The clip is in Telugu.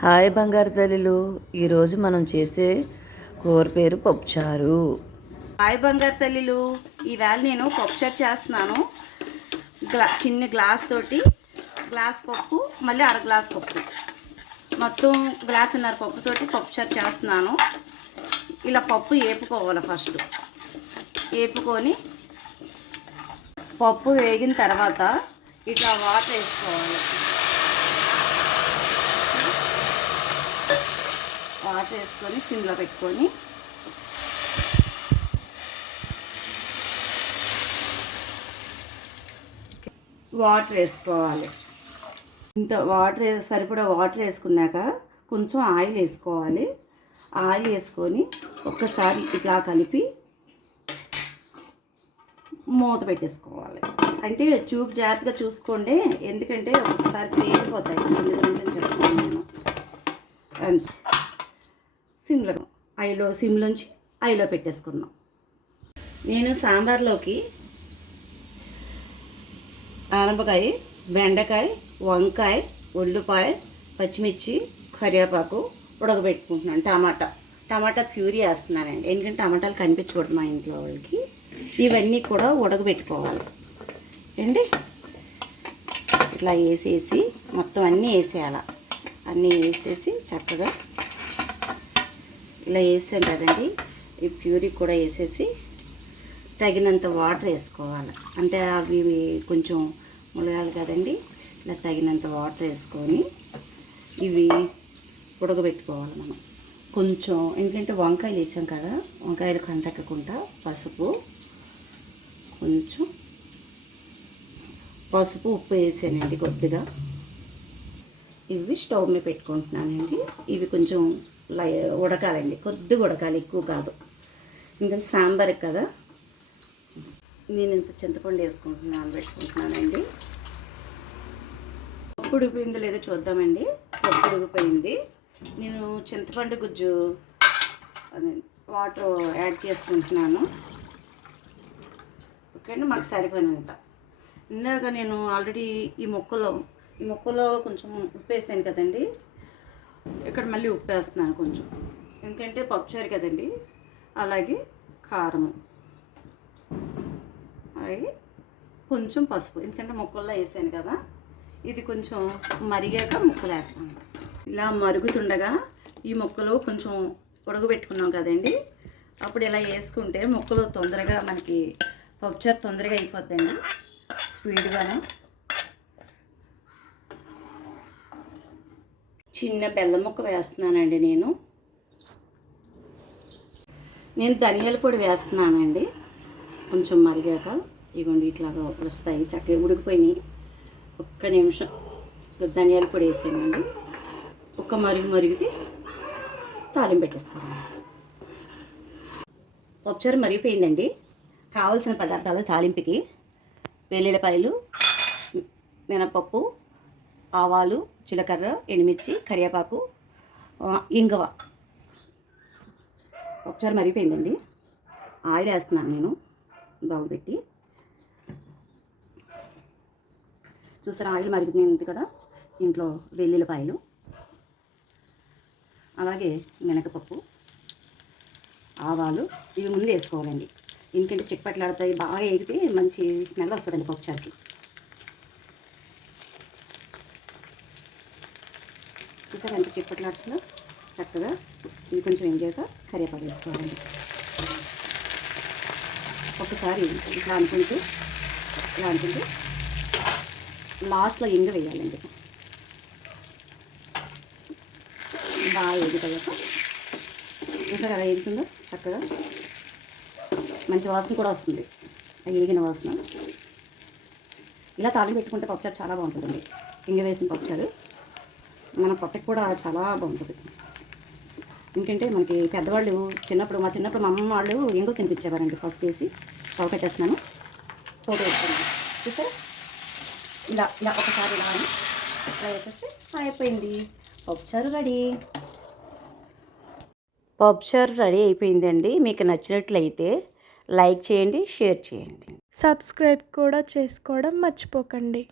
హాయ్ బంగారు తల్లిలు. ఈరోజు మనం చేసే కూర పేరు పప్పుచారు. హాయ్ బంగారు తల్లిలు. ఈవేళ నేను పప్పుచారు చేస్తున్నాను. గ్లా చిన్న గ్లాస్ తోటి గ్లాస్ పప్పు మళ్ళీ అర గ్లాస్ పప్పు. మొత్తం గ్లాసున్నర పప్పుతోటి పప్పుచారు చేస్తున్నాను. ఇలా పప్పు వేపుకోవాలి ఫస్ట్. వేపుకొని పప్పు వేగిన తర్వాత ఇట్లా వాటర్ వేసుకోవాలి. వాటర్ వేసుకొని సిమ్లో పెట్టుకొని. వాటర్ వేసుకోవాలి. ఇంత వాటర్ సరిపడా వాటర్ వేసుకున్నాక కొంచెం ఆయిల్ వేసుకోవాలి. ఆయిల్ వేసుకొని ఒక్కసారి ఇట్లా కలిపి మూత పెట్టేసుకోవాలి. అంటే చూపు జాగ్రత్తగా చూసుకోండి. ఎందుకంటే ఒకసారి పేరిపోతాయి అందు నుంచి చెప్తాను నేను. అంతే. సిమ్లో ఐలో సిమ్లోంచి ఐలో పెట్టేసుకున్నాం. నేను సాంబార్లోకి ఆనపకాయ బెండకాయ వంకాయ ఉల్లిపాయ పచ్చిమిర్చి కరివేపాకు ఉడకబెట్టుకుంటున్నాను టమాటా. టమాటా ప్యూరీ వేస్తున్నానండి. ఎందుకంటే టమాటాలు కనిపించకూడదు మా ఇంట్లో వాళ్ళకి. ఇవన్నీ కూడా ఉడకబెట్టుకోవాలి. ఏండి ఇట్లా వేసేసి మొత్తం అన్నీ వేసేయాలి? అన్నీ వేసేసి చక్కగా ఇలా వేసాం కదండి. ఈ ప్యూరీ కూడా వేసేసి తగినంత వాటర్ వేసుకోవాలి. అంటే అవి కొంచెం ములగాలి కదండి. ఇలా తగినంత వాటర్ వేసుకొని ఇవి ఉడకబెట్టుకోవాలి మనం. కొంచెం ఎందుకంటే వంకాయలు వేసాం కదా వంకాయలు కంటకుండా పసుపు కొంచెం పసుపు ఉప్పు వేసానండి కొద్దిగా. ఇవి స్టవ్ మీద పెట్టుకుంటున్నానండి. ఇవి కొంచెం ఉడకాలండి. కొద్దిగా ఉడకాలి ఎక్కువ కాదు. ఇంకా సాంబార్ కదా. నేను ఇంత చింతపండు వేసుకుంటున్నాను పెట్టుకుంటున్నానండి పప్పు ఉడికిపోయిందో లేదో చూద్దామండి. పప్పు ఉడికిపోయింది. నేను చింతపండు గుజ్జు అదే వాటర్ యాడ్ చేసుకుంటున్నాను. ఓకే అండి మాకు సరిపోయినంత. ఇందాక నేను ఆల్రెడీ ఈ మొక్కలో ఈ మొక్కలో కొంచెం ఉప్పు వేసాను కదండి. ఇక్కడ మళ్ళీ ఉప్పు వేస్తున్నాను కొంచెం. ఎందుకంటే పప్పుచారు కదండి. అలాగే కారము. అలాగే కొంచెం పసుపు. ఎందుకంటే ముక్కల్లో వేసాను కదా. ఇది కొంచెం మరిగాక ముక్కలు వేస్తాను. ఇలా మరుగుతుండగా ఈ ముక్కలు కొంచెం ఉడకబెట్టుకున్నాం కదండి. అప్పుడు ఇలా వేసుకుంటే ముక్కలు తొందరగా మనకి పప్పుచారు తొందరగా అయిపోద్దండి. స్పీడ్గాను. చిన్న బెల్లం ముక్క వేస్తున్నానండి నేను. నేను ధనియాల పొడి వేస్తున్నానండి. కొంచెం మరిగాక ఇవ్వండి ఇట్లాగా వస్తాయి. చక్కగా ఉడికిపోయినాయి. ఒక్క నిమిషం ధనియాల పొడి వేసానండి. ఒక్క మరుగు మరిగితే తాలింపు పెట్టేసుకోండి పప్పుచారు మరిగిపోయిందండి. కావలసిన పదార్థాలు తాలింపుకి వెల్లుల్లిపాయలు మినపప్పు ఆవాలు జీలకర్ర ఎండుమిర్చి కరివేపాకు ఇంగవ ఇంగువ. ఒకసారి మరిగిపోయిందండి. ఆయిల్ వేస్తున్నాను నేను బాగు పెట్టి. చూసారా ఆయిల్ మరుగుతుంది కదా ఇంట్లో వెల్లుల్లిపాయలు. అలాగే మినకపప్పు ఆవాలు ఇవి ముందు వేసుకోవాలండి. ఎందుకంటే చిట్పట్లాడతాయి బాగా ఎగితే మంచి స్మెల్ వస్తుందండి పప్పుచారుకి. చూసారు ఎంత చిప్పట్లాడుతుందో చక్కగా ఇది కొంచెం ఎంజాయ్గా కరివేపాకు వేసుకోవాలండి ఒకసారి ఇట్లా అనుకుంటూ ఇలా అనుకుంటూ లాస్ట్లో ఎండు వేయాలండి బాగా ఎగుతాక ఇంకా కదా ఎగుతుందో చక్కగా మంచి వాసన కూడా వస్తుంది. ఆ ఎగిన వాసన. ఇలా తాళి పెట్టుకుంటే పప్పుచారు చాలా బాగుంటుందండి. ఇంగ వేసిన పప్పుచారు. మన పొట్టకి కూడా చాలా బాగుంటుంది. ఎందుకంటే మనకి పెద్దవాళ్ళు చిన్నప్పుడు మా చిన్నప్పుడు మా అమ్మ వాళ్ళు ఎంగు తినిపించేవారండి. ఫస్ట్ వేసి స్టవ్ పెట్టేస్తున్నాను పోటీ వేస్తాను చూసారా ఇలా ఇలా ఒకసారి ఇలా ఇలా వేసేస్తే అయిపోయింది. పప్పుచారు రెడీ. పప్పుచారు రెడీ అయిపోయిందండి. మీకు నచ్చినట్లయితే లైక్ చేయండి షేర్ చేయండి. సబ్స్క్రైబ్ కూడా చేసుకోవడం మర్చిపోకండి.